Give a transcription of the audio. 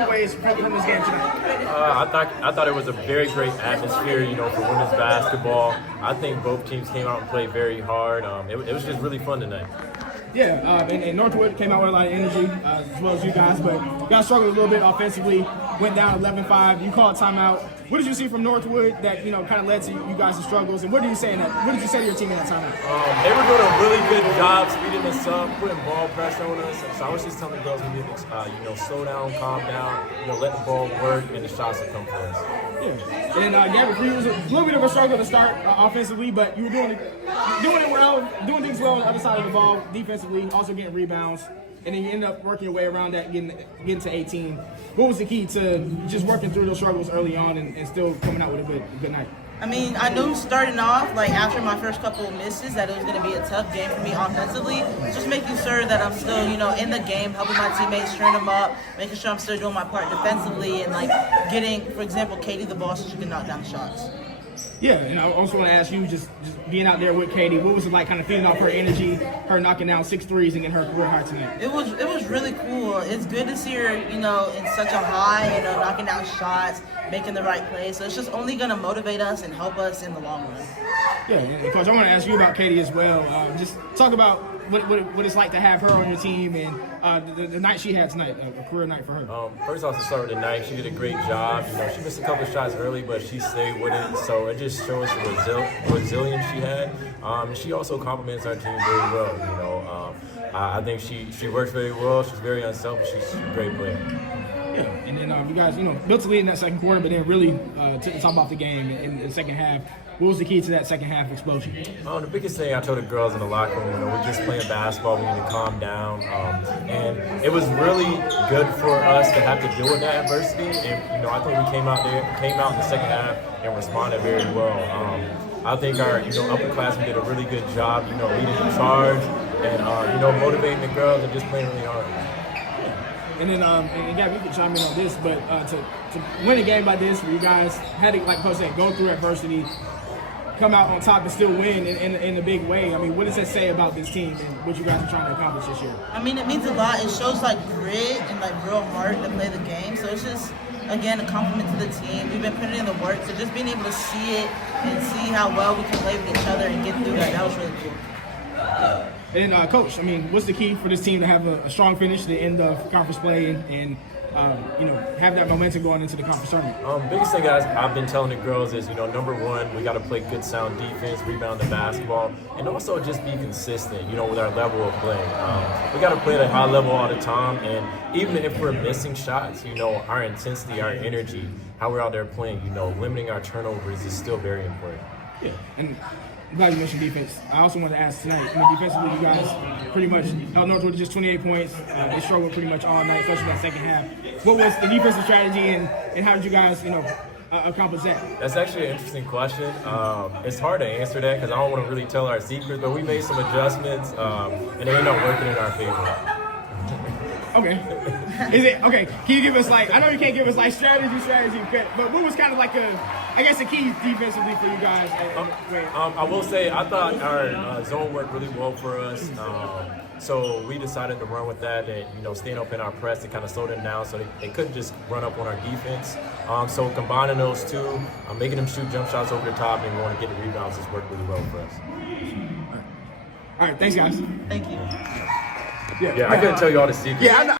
takeaways from this game tonight? I thought it was a very great atmosphere, for women's basketball. I think both teams came out and played very hard. It was just really fun tonight. Yeah, and Northwood came out with a lot of energy, as well as you guys, but you guys struggled a little bit offensively, went down 11-5. You called timeout. What did you see from Northwood that kind of led to you guys' struggles, and what did you say to your team in that timeout? They were doing a really good job speeding us up, putting ball pressure on us. And so I was just telling the girls we need to, slow down, calm down, let the ball work, and the shots will come for us. Yeah, and Gabby, for you, it was a little bit of a struggle to start offensively, but you were doing it well, doing things well on the other side of the ball, defensively, also getting rebounds, and then you end up working your way around that, getting to 18. What was the key to just working through those struggles early on and still coming out with a good night? I mean, I knew starting off, after my first couple of misses, that it was going to be a tough game for me offensively. Just making sure that I'm still, in the game, helping my teammates turn them up, making sure I'm still doing my part defensively, and getting, for example, Katie the ball so she can knock down the shots. Yeah, and I also want to ask you, just being out there with Katie, what was it like kind of feeding off her energy, her knocking down 6 threes and getting her career high tonight? It was really cool. It's good to see her, in such a high, knocking down shots, making the right plays. So it's just only going to motivate us and help us in the long run. Yeah, and Coach, I want to ask you about Katie as well. Just talk about what it's like to have her on your team and the night she had tonight, a career night for her. First off, to start with the night, she did a great job. She missed a couple of shots early, but she stayed with it. So it just shows the resilience she had. She also complements our team very well. I think she works very well. She's very unselfish. She's a great player. Yeah, and then you guys, built to lead in that second quarter, but then really took the top off the game in the second half. What was the key to that second half explosion? The biggest thing I told the girls in the locker room, we're just playing basketball. We need to calm down, and it was really good for us to have to deal with that adversity. And I think we came out in the second half and responded very well. I think our upperclassmen did a really good job, leading the charge and motivating the girls and just playing really hard. And then, and Gabby, you can chime in on this, but to win a game like this, where you guys had to, like Coach said, go through adversity, come out on top and still win in a big way. I mean, what does that say about this team and what you guys are trying to accomplish this year? I mean, it means a lot. It shows grit and real heart to play the game. So it's just, again, a compliment to the team. We've been putting in the work, so just being able to see it and see how well we can play with each other and get through that was really cool. And Coach, I mean, what's the key for this team to have a strong finish to the end of conference play and have that momentum going into the conference tournament? Biggest thing, guys, I've been telling the girls is, number one, we got to play good, sound defense, rebound the basketball, and also just be consistent, with our level of play. We got to play at a high level all the time, and even if we're missing shots, our intensity, our energy, how we're out there playing, limiting our turnovers is still very important. Yeah, and I'm glad you mentioned defense. I also want to ask tonight, defensively, you guys pretty much held Northwood to just 28 points. They struggled pretty much all night, especially that second half. What was the defensive strategy, and how did you guys, accomplish that? That's actually an interesting question. It's hard to answer that because I don't want to really tell our secrets, but we made some adjustments, and they ended up working in our favor. Okay. Is it okay? Can you give us I know you can't give us strategy, but what was kind of a key defensively for you guys? I will say I thought our zone worked really well for us. So we decided to run with that and staying up in our press to kind of slow them down so they couldn't just run up on our defense. So combining those two, making them shoot jump shots over the top and going to get the rebounds has worked really well for us. All right, thanks guys. Thank you. Yeah, I couldn't tell you all the secrets. Yeah,